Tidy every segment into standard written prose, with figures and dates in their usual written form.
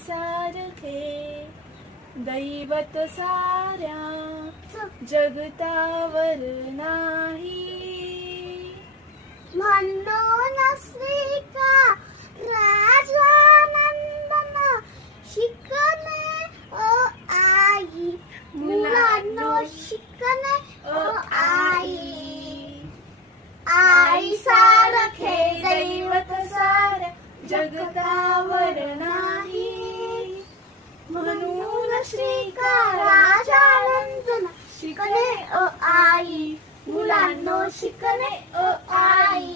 सारखे दैवत साऱ्या जगतावर नाही. म्हणून श्रीका राजानंदन शिकणे ओ आई, मुलांनो शिकणे ओ आई. आई सारखे दैवत साऱ्या जगतावर नाही. म्हणून श्रीका राजानंदन शिकणे ओ आई, मुलांनो शिकणे ओ आई.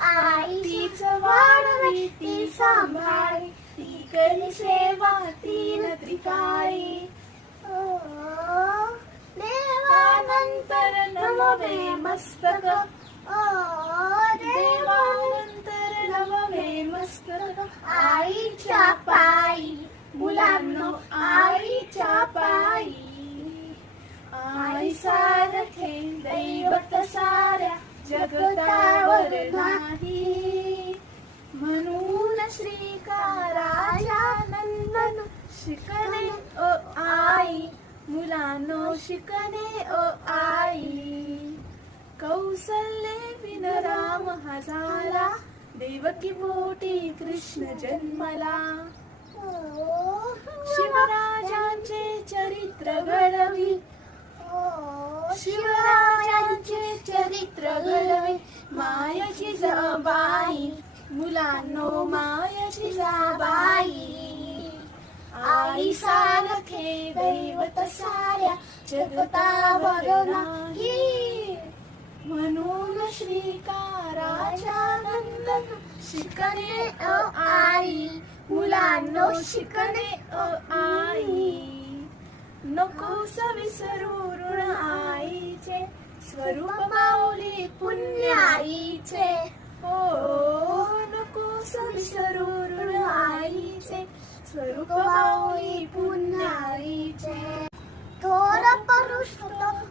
आई तीच वाढवी ती सांभाळी, ती करी सेवा तीन त्रिकाळी. देवानंतर नमवे मस्तक, देवानंतर नमवे मस्तक. आईच्या पायी, मुलांनो आईच्या पायी. आई सारखे दैवत साऱ्या जगतावर नाही. म्हणून श्रीका राजानंदन शिकणे ओ आई, मुलांनो शिकणे ओ आई. कौसल्ये बिन राम हा झाला, देवकी पोटी कृष्ण जन्मला. शिवराजांचे चरित्र घडवी, शिवराजांचे चरित्र घडवी. मायाची जाबाई, मुलांनो मायाची जाबाई. आई सारखे दैवत साऱ्या जगतावर नाही. म्हणून श्रीका राजानंदन शिकणे ओ आई, मुलांनो शिकणे ओ आई. नकोस विसरू ऋण आईचे, स्वरूप माऊली पुण्य आईचे. हो नकोस विसरू ऋण आईचे, स्वरूप माऊली पुण्य आईचे. थोर परुष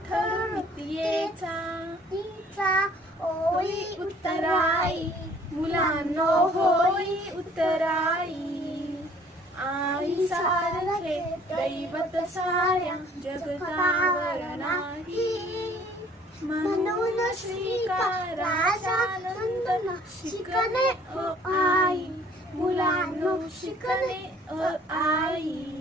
ठरून तिचा तिचा होई उत्तराई, मुलांनो होई उत्तराई. आई सारखे दैवत साऱ्या जगतावर नाही. म्हणून श्रीका राजानंदन शिकणे ओ आई, मुलांनो शिकणे ओ आई.